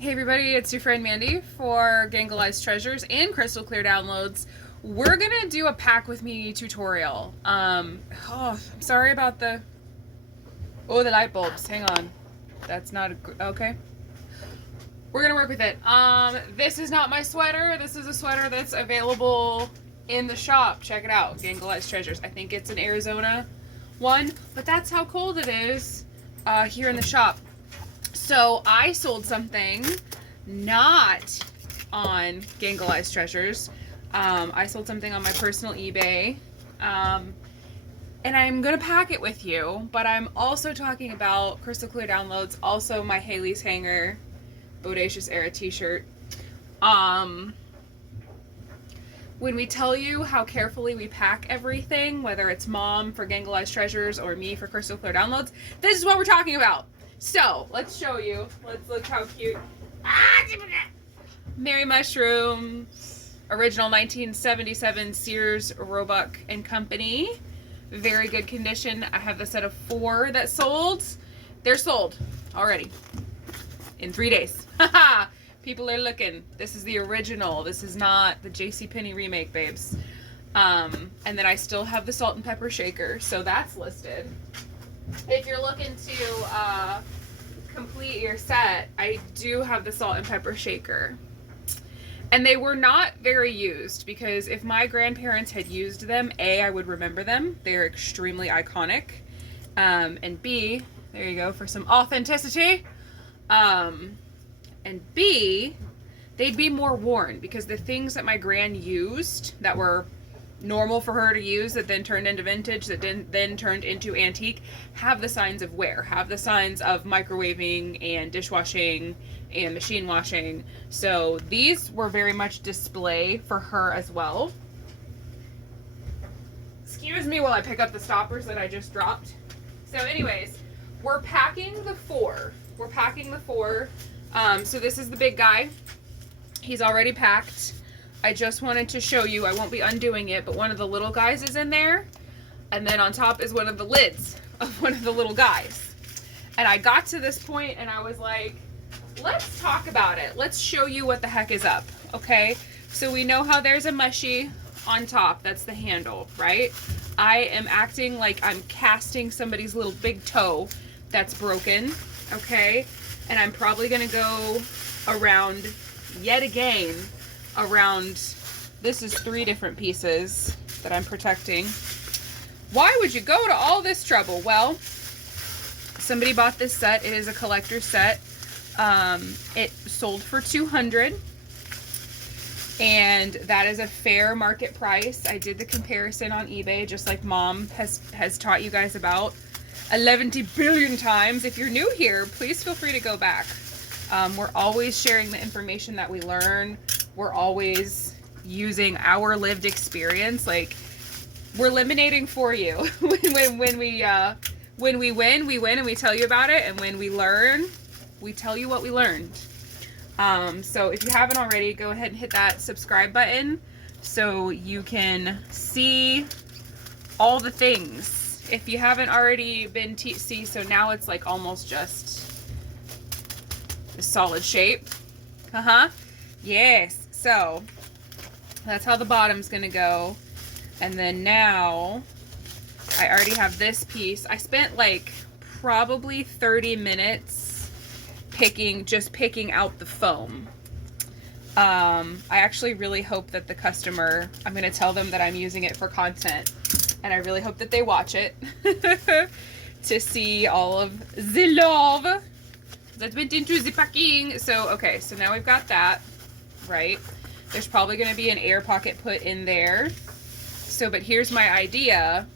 Hey everybody, it's your friend Mandy for Gangelized Treasures and Crystal Clear Downloads. We're gonna do a pack with me tutorial. I'm sorry about the light bulbs. Hang on, that's not okay. We're gonna work with it. This is not my sweater. This is a sweater that's available in the shop. Check it out, Gangelized Treasures. I think it's an Arizona one, but that's how cold it is here in the shop. So I sold something not on Gangelized Treasures. I sold something on my personal eBay. And I'm going to pack it with you, but I'm also talking about Crystal Clear Downloads, also my Haley's Hanger Bodacious Era t-shirt. When we tell you how carefully we pack everything, whether it's Mom for Gangelized Treasures or me for Crystal Clear Downloads, this is what we're talking about. So, let's show you. Let's look how cute. Mary Mushroom, original 1977 Sears, Roebuck and Company. Very good condition. I have the set of 4 that sold. They're sold already in 3 days. People are looking. This is the original. This is not the JCPenney remake, babes. And then I still have the salt and pepper shaker, so that's listed. If you're looking to complete your set, I do have the salt and pepper shaker. And they were not very used, because if my grandparents had used them, A, I would remember them. They're extremely iconic. And B, there you go for some authenticity. And B, they'd be more worn, because the things that my gran used that were normal for her to use that then turned into vintage, that then turned into antique, have the signs of wear, have the signs of microwaving and dishwashing and machine washing. So these were very much display for her as well. Excuse me while I pick up the stoppers that I just dropped. So anyways, we're packing the 4. We're packing the 4. So this is the big guy. He's already packed. I just wanted to show you, I won't be undoing it, but one of the little guys is in there. And then on top is one of the lids of one of the little guys. And I got to this point and I was like, let's talk about it. Let's show you what the heck is up, okay? So we know how there's a mushy on top. That's the handle, right? I am acting like I'm casting somebody's little big toe that's broken, okay? And I'm probably gonna go around yet again around, this is 3 different pieces that I'm protecting. Why would you go to all this trouble? Well, somebody bought this set. It is a collector's set. It sold for $200, and that is a fair market price. I did the comparison on eBay, just like Mom has taught you guys about 11 billion times. If you're new here, please feel free to go back. We're always sharing the information that we learn. We're always using our lived experience. Like, we're eliminating for you. when we win, we win and we tell you about it. And when we learn, we tell you what we learned. So if you haven't already, go ahead and hit that subscribe button so you can see all the things. If you haven't already been see, so now it's like almost just a solid shape. Yes. So that's how the bottom's gonna go. And then now I already have this piece. I spent like probably 30 minutes just picking out the foam. I actually really hope that the customer, I'm gonna tell them that I'm using it for content, and I really hope that they watch it to see all of the love that went into the packing. So, okay, so now we've got that, right? There's probably going to be an air pocket put in there. So, but here's my idea.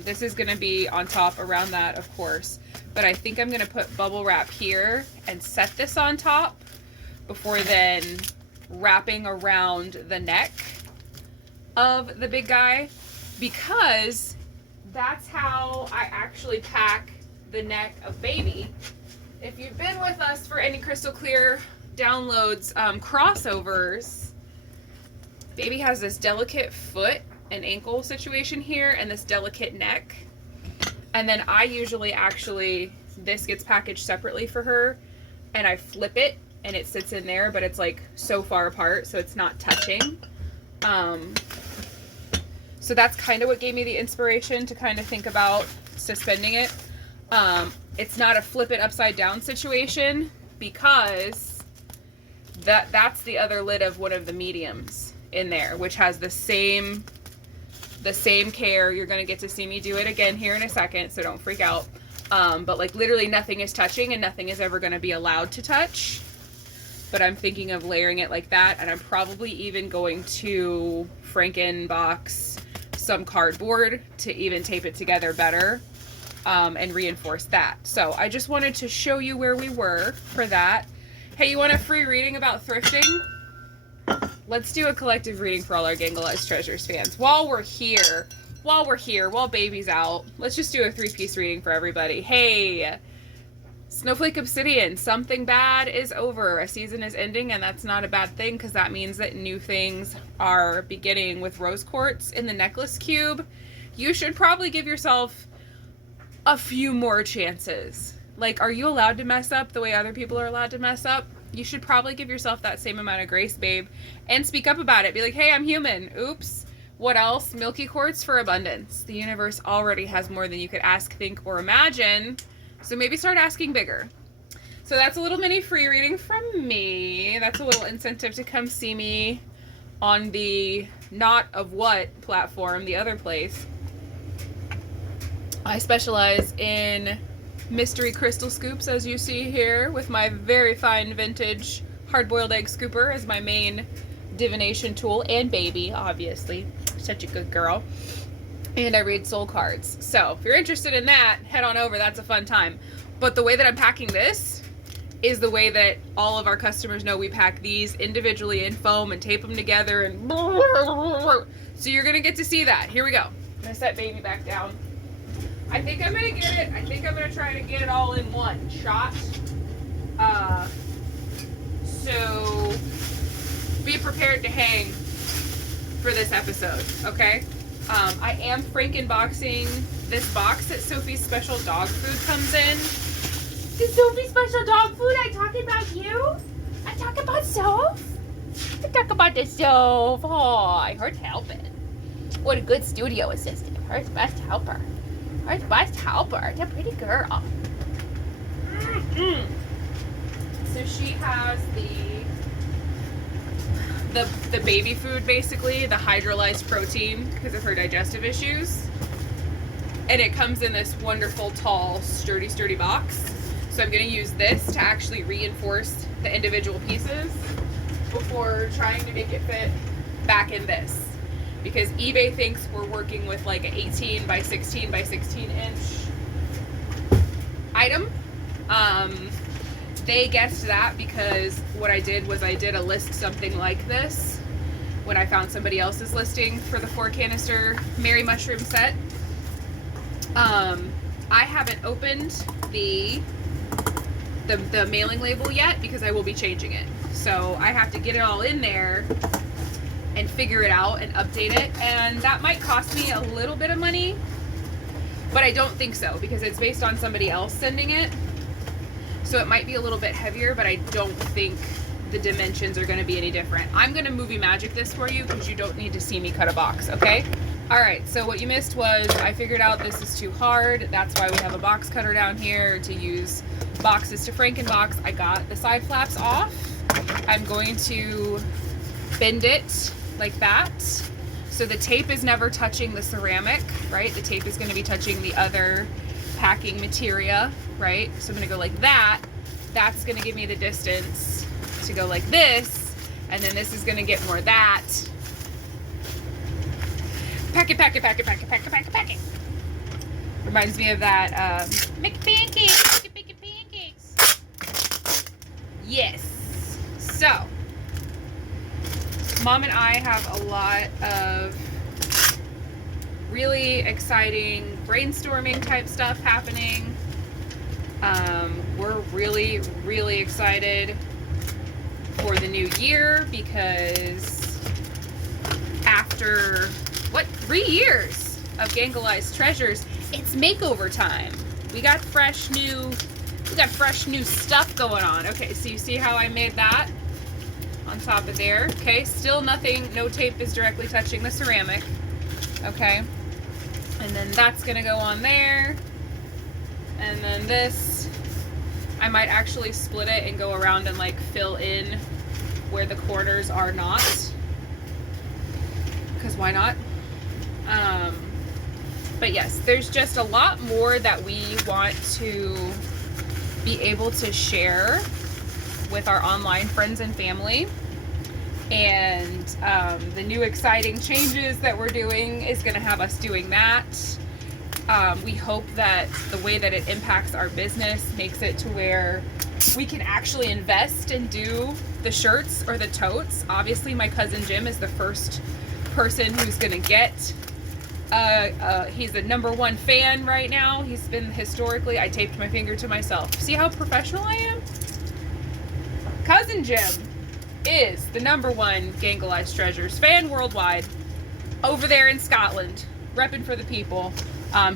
This is going to be on top around that, of course. But I think I'm going to put bubble wrap here and set this on top before then wrapping around the neck of the big guy, because that's how I actually pack the neck of baby. If you've been with us for any Crystal Clear Downloads crossovers, baby has this delicate foot and ankle situation here and this delicate neck. And then I usually this gets packaged separately for her, and I flip it and it sits in there, but it's like so far apart, so it's not touching. So that's kind of what gave me the inspiration to kind of think about suspending it. It's not a flip it upside down situation because that's the other lid of one of the mediums in there, which has the same care. You're going to get to see me do it again here in a second, so don't freak out. But like literally nothing is touching and nothing is ever going to be allowed to touch. But I'm thinking of layering it like that, and I'm probably even going to Frankenbox some cardboard to even tape it together better, and reinforce that. So I just wanted to show you where we were for that. Hey, you want a free reading about thrifting? Let's do a collective reading for all our Gangelized Treasures fans. While baby's out, let's just do a 3-piece reading for everybody. Hey, Snowflake Obsidian, something bad is over. A season is ending, and that's not a bad thing because that means that new things are beginning. With rose quartz in the necklace cube, you should probably give yourself a few more chances. Like, are you allowed to mess up the way other people are allowed to mess up? You should probably give yourself that same amount of grace, babe, and speak up about it. Be like, hey, I'm human. Oops. What else? Milky quartz for abundance. The universe already has more than you could ask, think, or imagine. So maybe start asking bigger. So that's a little mini free reading from me. That's a little incentive to come see me on the Not of What platform, the other place. I specialize in mystery crystal scoops, as you see here, with my very fine vintage hard-boiled egg scooper as my main divination tool, and baby, obviously. Such a good girl. And I read soul cards. So if you're interested in that, head on over. That's a fun time. But the way that I'm packing this is the way that all of our customers know we pack these individually in foam and tape them together. And so you're going to get to see that. Here we go. I'm going to set baby back down. I think I'm going to get it. I think I'm going to try to get it all in one shot. So be prepared to hang for this episode, okay? I am Frankenboxing this box that Sophie's Special Dog Food comes in. Is Sophie's Special Dog Food? I talk about you? I talk about Soph? I talk about the Soph. Oh, hers helping. What a good studio assistant. Hers best helper. Hers best helper. The pretty girl. So she has the baby food, basically, the hydrolyzed protein because of her digestive issues. And it comes in this wonderful, tall, sturdy box. So I'm going to use this to actually reinforce the individual pieces before trying to make it fit back in this. Because eBay thinks we're working with like an 18 by 16 by 16 inch item. They guessed that because what I did was I did a list something like this when I found somebody else's listing for the 4 canister Mary Mushroom set. I haven't opened the mailing label yet because I will be changing it. So I have to get it all in there and figure it out and update it. And that might cost me a little bit of money, but I don't think so because it's based on somebody else sending it. So it might be a little bit heavier, but I don't think the dimensions are going to be any different. I'm going to movie magic this for you because you don't need to see me cut a box, okay? All right, so what you missed was I figured out this is too hard. That's why we have a box cutter down here to use boxes to Frankenbox. I got the side flaps off. I'm going to bend it like that. So the tape is never touching the ceramic, right? The tape is going to be touching the other packing materia, right? So I'm going to go like that. That's going to give me the distance to go like this. And then this is going to get more that. Pack it, pack it, pack it, pack it, pack it, pack it, pack it. Reminds me of that, make pancakes, make pancakes. Yes. So, Mom and I have a lot of really exciting brainstorming type stuff happening. We're really, really excited for the new year because after, 3 years of Gangelized Treasures, it's makeover time. We got fresh new We got fresh new stuff going on. Okay, so you see how I made that on top of there? Okay, still nothing, no tape is directly touching the ceramic. Okay, and then that's gonna go on there. And then this, I might actually split it and go around and like fill in where the corners are not. Because why not? But yes, there's just a lot more that we want to be able to share with our online friends and family. And the new exciting changes that we're doing is going to have us doing that. We hope that the way that it impacts our business makes it to where we can actually invest and do the shirts or the totes. Obviously, my cousin Jim is the first person who's going to get he's the #1 fan right now. He's been historically, I taped my finger to myself. See how professional I am? Cousin Jim is the #1 Gangelized Treasures fan worldwide over there in Scotland, repping for the people.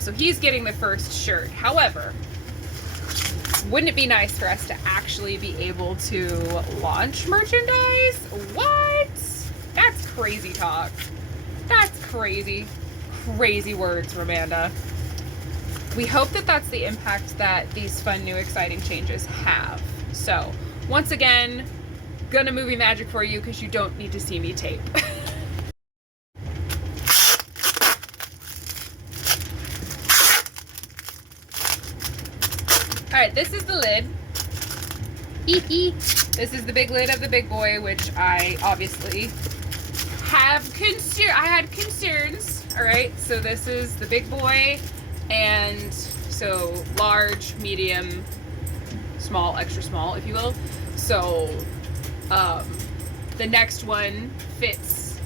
So he's getting the first shirt. However, wouldn't it be nice for us to actually be able to launch merchandise? What? That's crazy talk. That's crazy. Crazy words, Amanda. We hope that that's the impact that these fun, new, exciting changes have. So, once again, gonna movie magic for you because you don't need to see me tape. Alright, this is the lid. This is the big lid of the big boy, which I obviously had concerns. Alright, so this is the big boy, and so large, medium, small, extra small, if you will. So the next one fits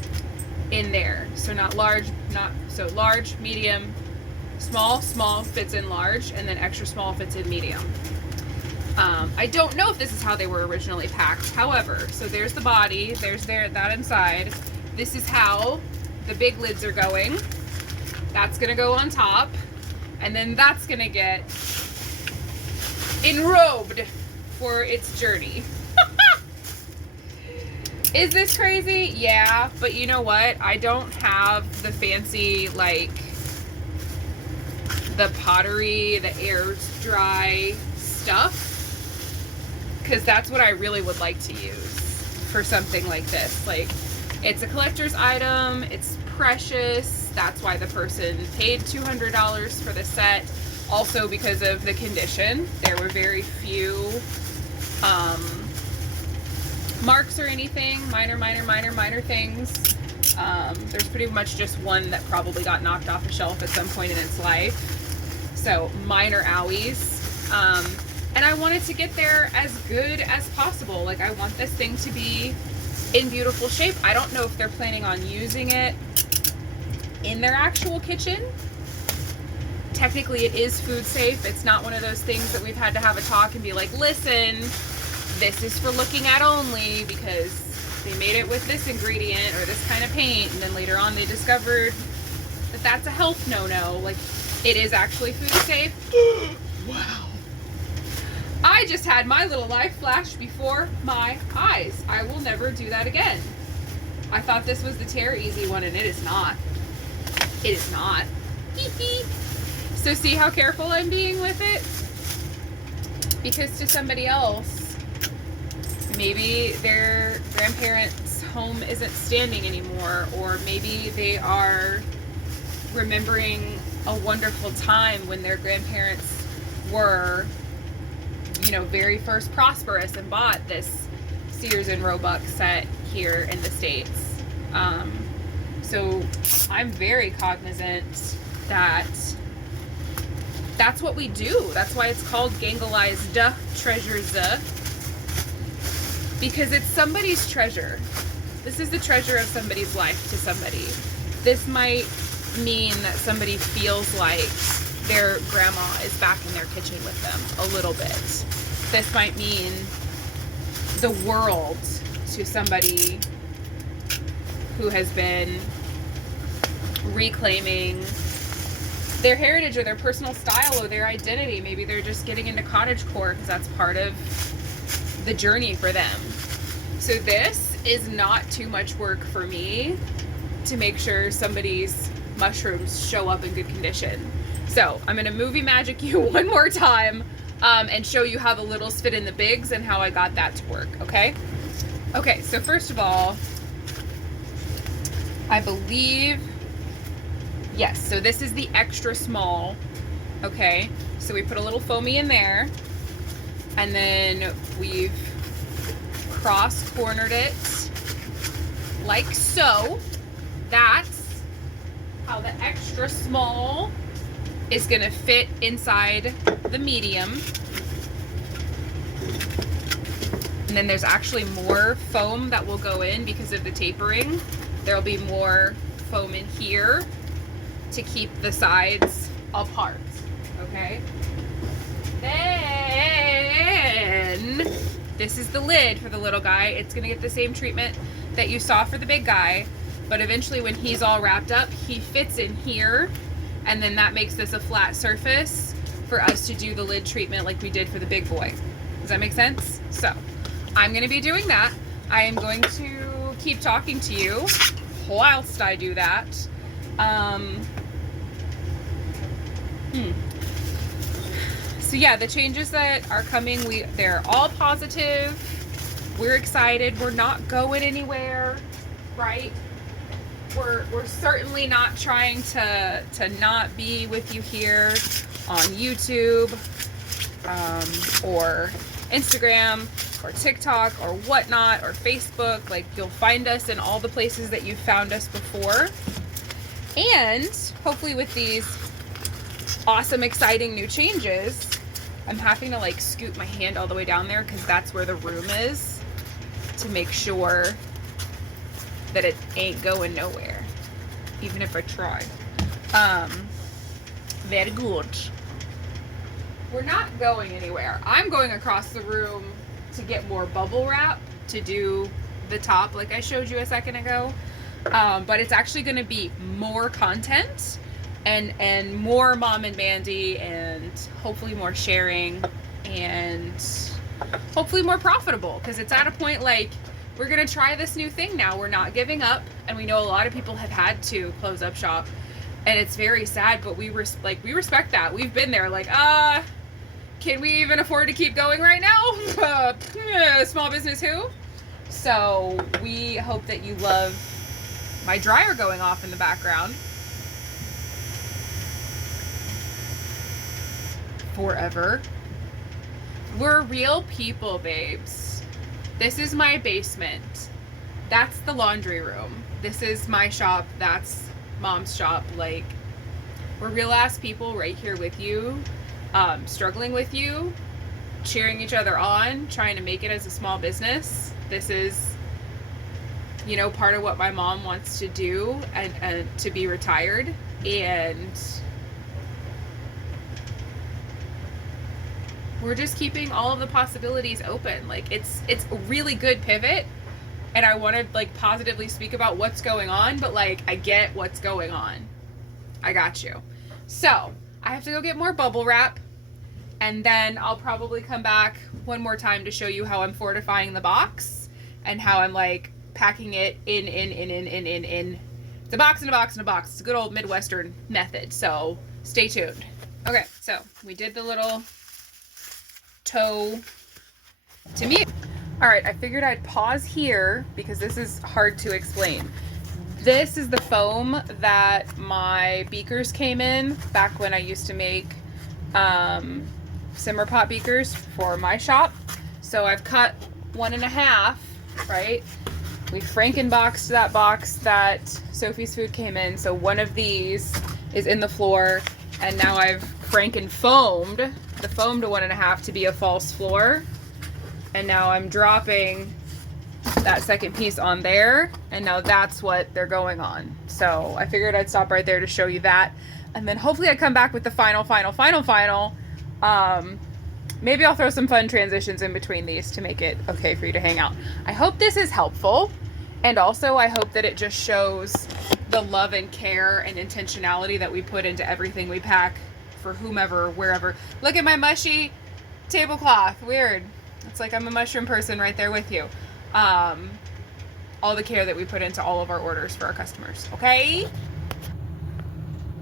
in there. So large, medium, small fits in large, and then extra small fits in medium. I don't know if this is how they were originally packed. However, so there's the body, that inside. This is how the big lids are going. That's gonna go on top, and then that's gonna get enrobed for its journey. Is this crazy? Yeah, but you know what? I don't have the fancy, like, the pottery, the air dry stuff, because that's what I really would like to use for something like this. Like, it's a collector's item, it's precious, that's why the person paid $200 for the set. Also because of the condition, there were very few marks or anything, minor things. There's pretty much just one that probably got knocked off a shelf at some point in its life. So minor owies. And I wanted to get there as good as possible. Like, I want this thing to be in beautiful shape. I don't know if they're planning on using it in their actual kitchen. Technically it is food safe. It's not one of those things that we've had to have a talk and be like, listen, this is for looking at only because they made it with this ingredient or this kind of paint, and then later on they discovered that that's a health no-no. Like, it is actually food safe. Wow. I just had my little life flash before my eyes. I will never do that again. I thought this was the tear easy one, and it is not. It is not. So see how careful I'm being with it? Because to somebody else, maybe their grandparents' home isn't standing anymore, or maybe they are remembering a wonderful time when their grandparents were, you know, very first prosperous and bought this Sears and Roebuck set here in the States. So I'm very cognizant that that's what we do. That's why it's called Gangelized Treasures, because it's somebody's treasure. This is the treasure of somebody's life to somebody. This might mean that somebody feels like their grandma is back in their kitchen with them a little bit. This might mean the world to somebody who has been reclaiming their heritage or their personal style or their identity. Maybe they're just getting into cottagecore because that's part of the journey for them. So this is not too much work for me to make sure somebody's mushrooms show up in good condition. So I'm gonna movie magic you one more time and show you how the littles fit in the bigs and how I got that to work, okay? Okay, so first of all, I believe, yes, so this is the extra small, okay? So we put a little foamy in there, and then we've cross-cornered it like so. That's how the extra small is gonna fit inside the medium. And then there's actually more foam that will go in because of the tapering. There'll be more foam in here to keep the sides apart, okay? Then, this is the lid for the little guy. It's gonna get the same treatment that you saw for the big guy, but eventually when he's all wrapped up, he fits in here, and then that makes this a flat surface for us to do the lid treatment like we did for the big boy. Does that make sense? So, I'm gonna be doing that. I am going to keep talking to you whilst I do that. So yeah, the changes that are coming, they're all positive. We're excited. We're not going anywhere, right? We're certainly not trying to not be with you here on YouTube or Instagram or TikTok or whatnot or Facebook. Like, you'll find us in all the places that you've found us before. And hopefully with these awesome, exciting new changes, I'm having to like scoot my hand all the way down there because that's where the room is, to make sure that it ain't going nowhere, even if I try. Very good. We're not going anywhere. I'm going across the room to get more bubble wrap to do the top like I showed you a second ago. But it's actually going to be more content and more Mom and Mandy, and hopefully more sharing, and hopefully more profitable, because it's at a point like we're going to try this new thing now. We're not giving up, and we know a lot of people have had to close up shop, and it's very sad, but we respect that. We've been there, like, can we even afford to keep going right now? Small business who? So we hope that you love my dryer going off in the background. Forever. We're real people, babes. This is my basement. That's the laundry room. This is my shop. That's Mom's shop. Like, we're real ass people right here with you, struggling with you, cheering each other on, trying to make it as a small business. This is, you know, part of what my mom wants to do, and to be retired. And we're just keeping all of the possibilities open. Like, it's a really good pivot, and I want to like positively speak about what's going on, but like, I get what's going on. I got you. So I have to go get more bubble wrap, and then I'll probably come back one more time to show you how I'm fortifying the box and how I'm like packing it in the box in a box in a box. It's a good old Midwestern method. So stay tuned. Okay, so we did the little toe to me. All right, I figured I'd pause here because this is hard to explain. This is the foam that my beakers came in back when I used to make simmer pot beakers for my shop. So I've cut 1.5, right? We Frankenboxed that box that Sophie's Food came in. So one of these is in the floor, and now I've Franken-foamed the foam to 1.5 to be a false floor. And now I'm dropping that second piece on there, and now that's what they're going on. So I figured I'd stop right there to show you that, and then hopefully I come back with the final. Maybe I'll throw some fun transitions in between these to make it okay for you to hang out. I hope this is helpful, And also I hope that it just shows the love and care and intentionality that we put into everything we pack for whomever, wherever. Look at my mushy tablecloth. Weird. It's like I'm a mushroom person right there with you. All the care that we put into all of our orders for our customers. Okay?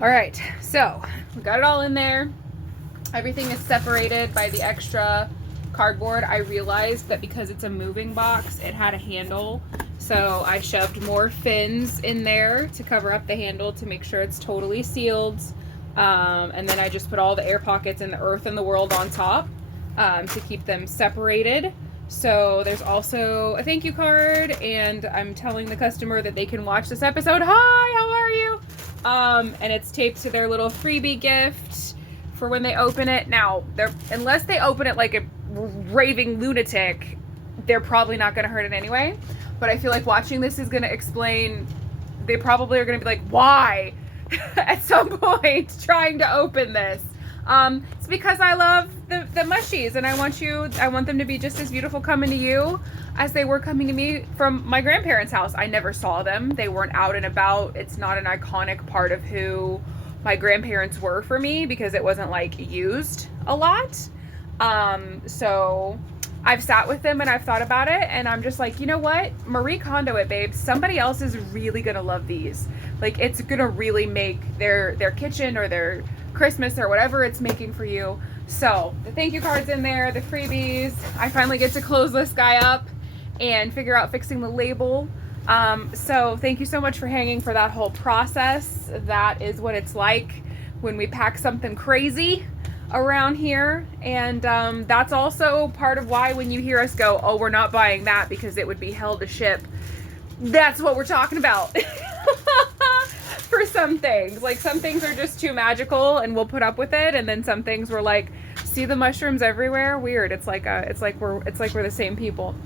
All right. So we got it all in there. Everything is separated by the extra cardboard. I realized that because it's a moving box, it had a handle. So I shoved more fins in there to cover up the handle to make sure it's totally sealed. And then I just put all the air pockets and the earth in the world on top to keep them separated. So there's also a thank you card, and I'm telling the customer that they can watch this episode. Hi, how are you? And it's taped to their little freebie gift for when they open it. Now, unless they open it like a raving lunatic, they're probably not going to hurt it anyway. But I feel like watching this is going to explain, they probably are going to be like, why? At some point trying to open this. It's because I love the mushies, and I want them to be just as beautiful coming to you as they were coming to me from my grandparents' house. I never saw them. They weren't out and about. It's not an iconic part of who my grandparents were for me because it wasn't like used a lot. So I've sat with them and I've thought about it, and I'm just like, you know what? Marie Kondo it, babe. Somebody else is really gonna love these. Like, it's gonna really make their kitchen or their Christmas or whatever it's making for you. So the thank you cards in there, the freebies. I finally get to close this guy up and figure out fixing the label. So thank you so much for hanging for that whole process. That is what it's like when we pack something crazy around here. And that's also part of why when you hear us go, oh, we're not buying that because it would be hell to ship, that's what we're talking about. For some things, like some things are just too magical and we'll put up with it, and then some things we're like, see the mushrooms everywhere, weird. It's like we're the same people.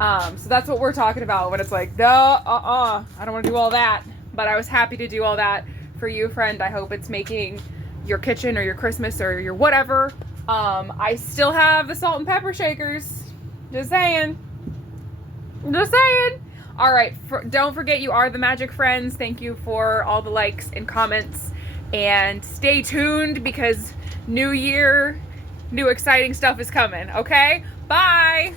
So that's what we're talking about when it's like, no, I don't want to do all that. But I was happy to do all that for you, friend. I hope it's making your kitchen or your Christmas or your whatever. I still have the salt and pepper shakers. Just saying. All right, don't forget you are the magic friends. Thank you for all the likes and comments, and stay tuned because new year, new exciting stuff is coming. Okay, bye.